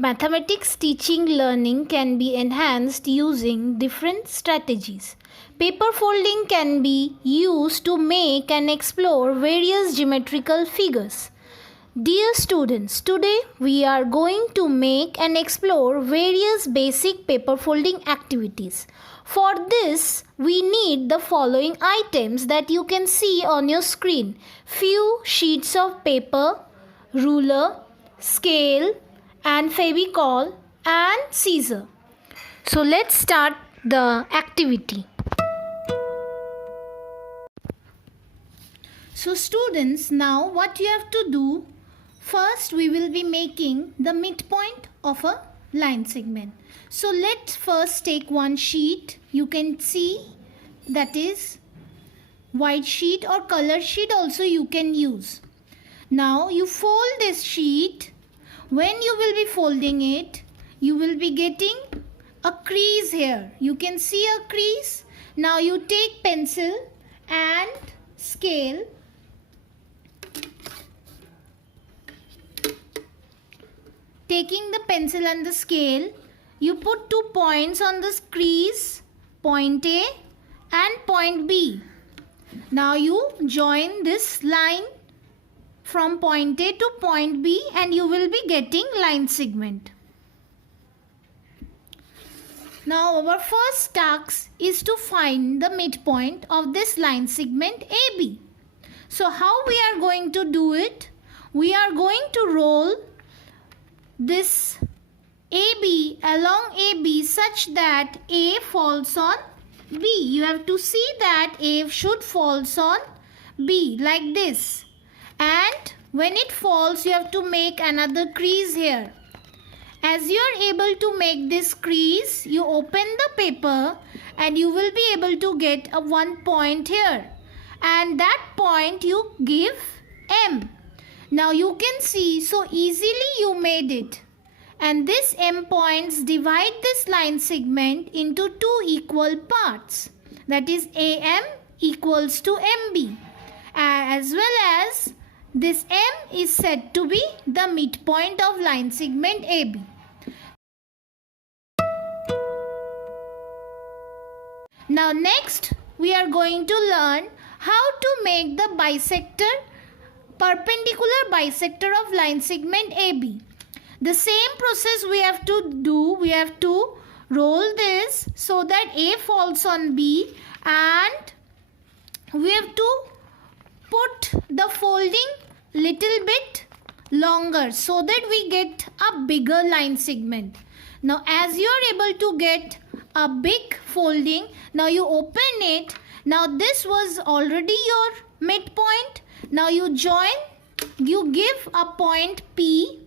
Mathematics teaching learning can be enhanced using different strategies. Paper folding can be used to make and explore various geometrical figures. Dear students, today we are going to make and explore various basic paper folding activities. For this, we need the following items that you can see on your screen. Few sheets of paper, ruler, scale, and Fevicol and scissor. So let's start the activity. So students, now what you have to do, first we will be making the midpoint of a line segment. So let's first take one sheet. You can see that is white sheet or color sheet also you can use. Now you fold this sheet. When you will be folding it, you will be getting a crease here. You can see a crease. Now you take pencil and scale. Taking the pencil and the scale, you put 2 points on this crease, point A and point B. Now you join this line from point A to point B and you will be getting line segment. Now our first task is to find the midpoint of this line segment AB. So how we are going to do it? We are going to roll this AB along AB such that A falls on B. You have to see that A should falls on B like this. And when it falls, you have to make another crease here. As you are able to make this crease, you open the paper and you will be able to get a 1 point here. And that point you give M. Now you can see so easily you made it. And this M points divide this line segment into 2 equal parts. That is AM equals to MB. As well as this M is said to be the midpoint of line segment AB. Now next we are going to learn how to make the bisector, perpendicular bisector of line segment AB. The same process we have to do. We have to roll this so that A falls on B and we have to put the folding little bit longer so that we get a bigger line segment. Now as you are able to get a big folding, now you open it. Now this was already your midpoint. Now you join, you give a point P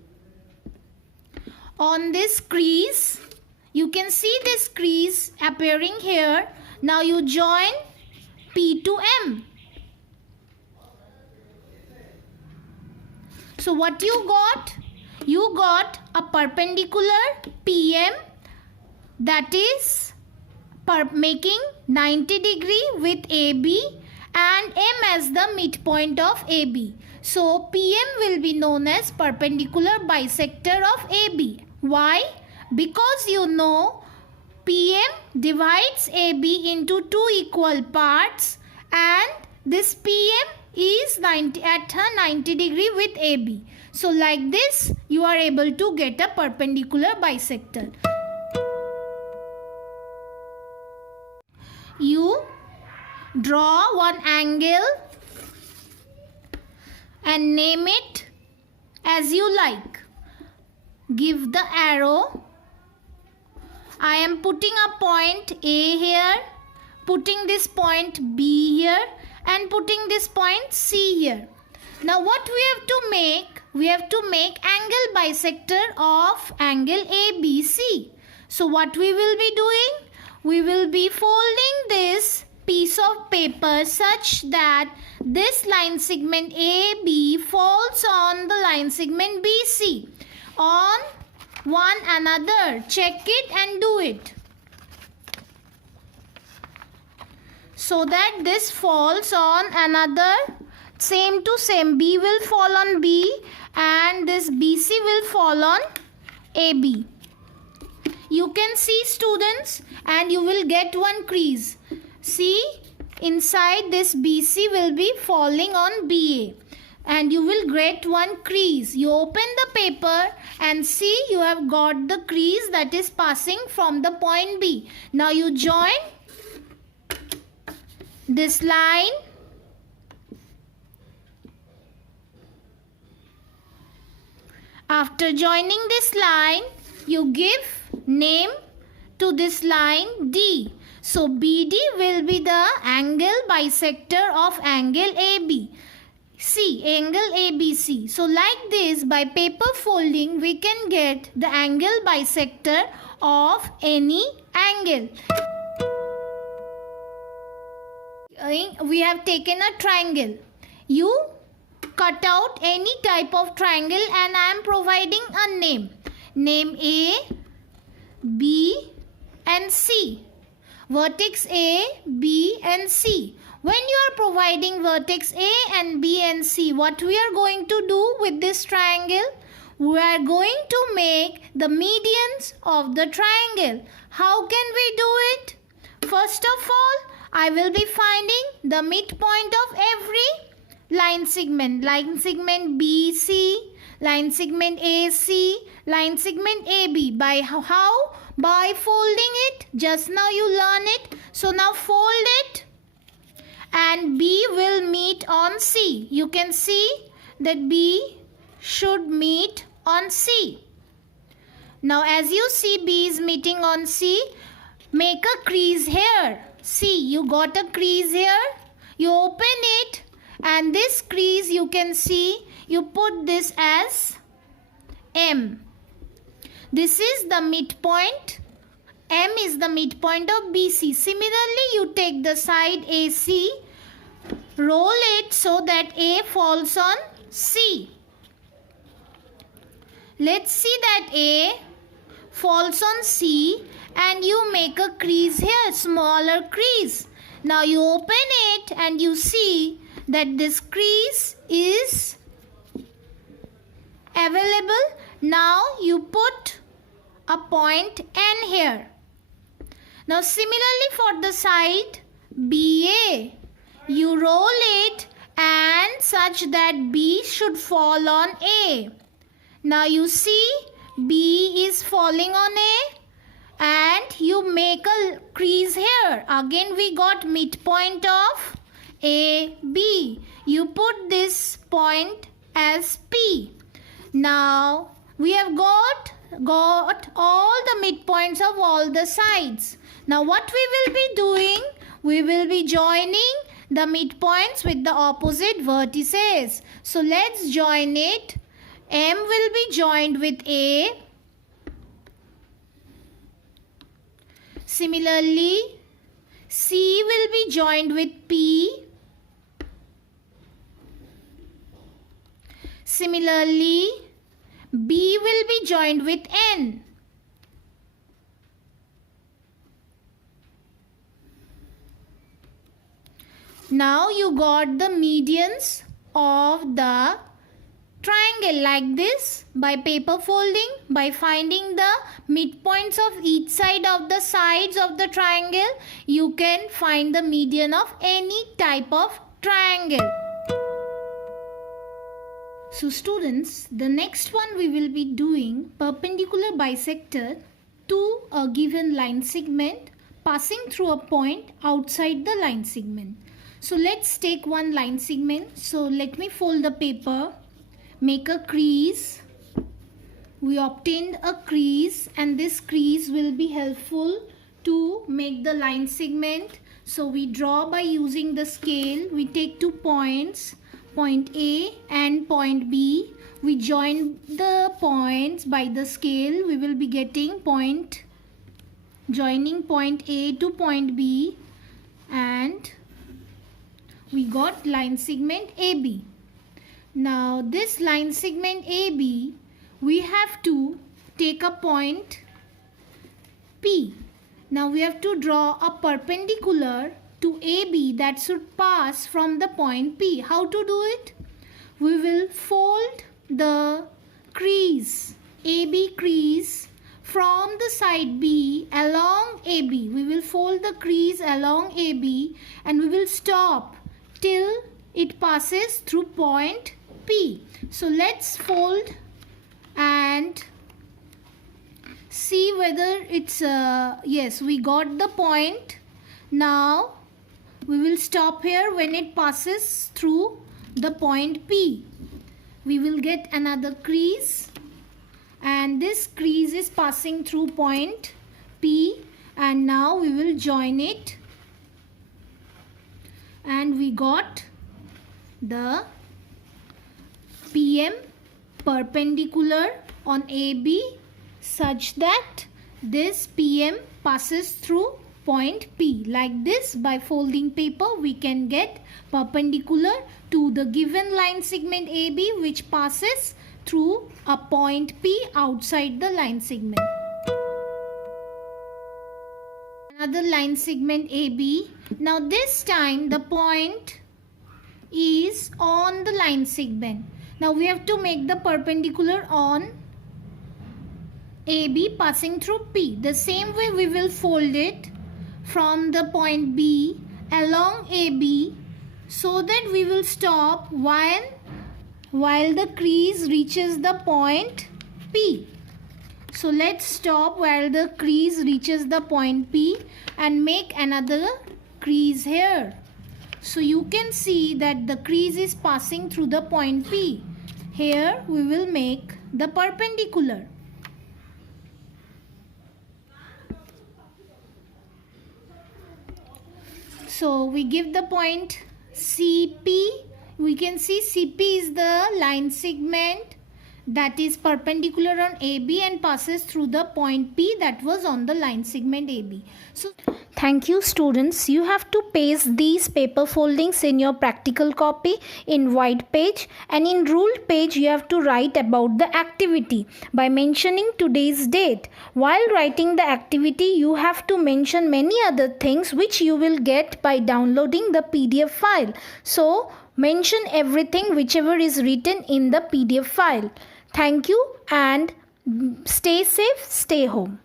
on this crease. You can see this crease appearing here. Now you join P to M. So what you got? You got a perpendicular PM, that is making 90 degree with AB and M as the midpoint of AB. So PM will be known as perpendicular bisector of AB. Why? Because you know PM divides AB into 2 equal parts and this PM is at a 90 degree with AB. So like this you are able to get a perpendicular bisector. You draw one angle and name it as you like. Give the arrow. I am putting a point A here, putting this point B here and putting this point C here. Now what we have to make? We have to make angle bisector of angle ABC. So what we will be doing? We will be folding this piece of paper such that this line segment AB falls on the line segment BC on one another. Check it and do it. So that this falls on another, same to same. B will fall on B and this BC will fall on AB. You can see, students, and you will get one crease. See, inside this BC will be falling on BA. And you will get one crease. You open the paper and see you have got the crease that is passing from the point B. Now you join this line. After joining this line, you give name to this line D. So BD will be the angle bisector of angle AB. C, angle ABC. So like this, by paper folding, we can get the angle bisector of any angle. We have taken a triangle. You cut out any type of triangle and I am providing a name. Name A, B and C. Vertex A, B and C. When you are providing vertex A and B and C, what we are going to do with this triangle? We are going to make the medians of the triangle. How can we do it? First of all, I will be finding the midpoint of every line segment. Line segment BC, line segment AC, line segment AB. By how? By folding it. Just now you learn it. So now fold it. And B will meet on C. You can see that B should meet on C. Now as you see B is meeting on C, make a crease here. See, you got a crease here. You open it and this crease you can see, you put this as M. This is the midpoint. M is the midpoint of BC. Similarly, you take the side AC, roll it so that A falls on C. Let's see that A falls on C and you make a crease here, smaller crease. Now you open it and you see that this crease is available. Now you put a point N here. Now similarly for the side BA, you roll it and such that B should fall on A. Now you see B is falling on A and you make a crease here. Again we got midpoint of AB. You put this point as P. Now we have got all the midpoints of all the sides. Now what we will be doing? We will be joining the midpoints with the opposite vertices. So let's join it. M will be joined with A. Similarly, C will be joined with P. Similarly, B will be joined with N. Now you got the medians of the triangle like this by paper folding, by finding the midpoints of each side of the sides of the triangle. You can find the median of any type of triangle. So students, the next one we will be doing perpendicular bisector to a given line segment passing through a point outside the line segment. So let's take one line segment. So let me fold the paper, make a crease. We obtained a crease and this crease will be helpful to make the line segment. So we draw by using the scale. We take 2 points, point A and point B. We join the points by the scale. We will be getting joining point A to point B, and we got line segment AB. Now this line segment AB, we have to take a point P. Now we have to draw a perpendicular to AB that should pass from the point P. How to do it? We will fold the crease AB crease from the side B along AB. We will fold the crease along AB and we will stop till it passes through point P. So let's fold and see whether it's yes, we got the point. Now we will stop here when it passes through the point P. We will get another crease, and this crease is passing through point P, and now we will join it, and we got the PM perpendicular on AB such that this PM passes through point P. Like this, by folding paper we can get perpendicular to the given line segment AB, which passes through a point P outside the line segment. Another line segment AB. Now this time the point is on the line segment. Now we have to make the perpendicular on AB passing through P. The same way we will fold it from the point B along AB so that we will stop while the crease reaches the point P. So let's stop while the crease reaches the point P and make another crease here. So you can see that the crease is passing through the point P. Here we will make the perpendicular. So we give the point CP. We can see CP is the line segment that is perpendicular on AB and passes through the point P that was on the line segment AB. So thank you students. You have to paste these paper foldings in your practical copy in white page, and in ruled page you have to write about the activity by mentioning today's date. While writing the activity you have to mention many other things which you will get by downloading the PDF file. So mention everything whichever is written in the PDF file. Thank you and stay safe, stay home.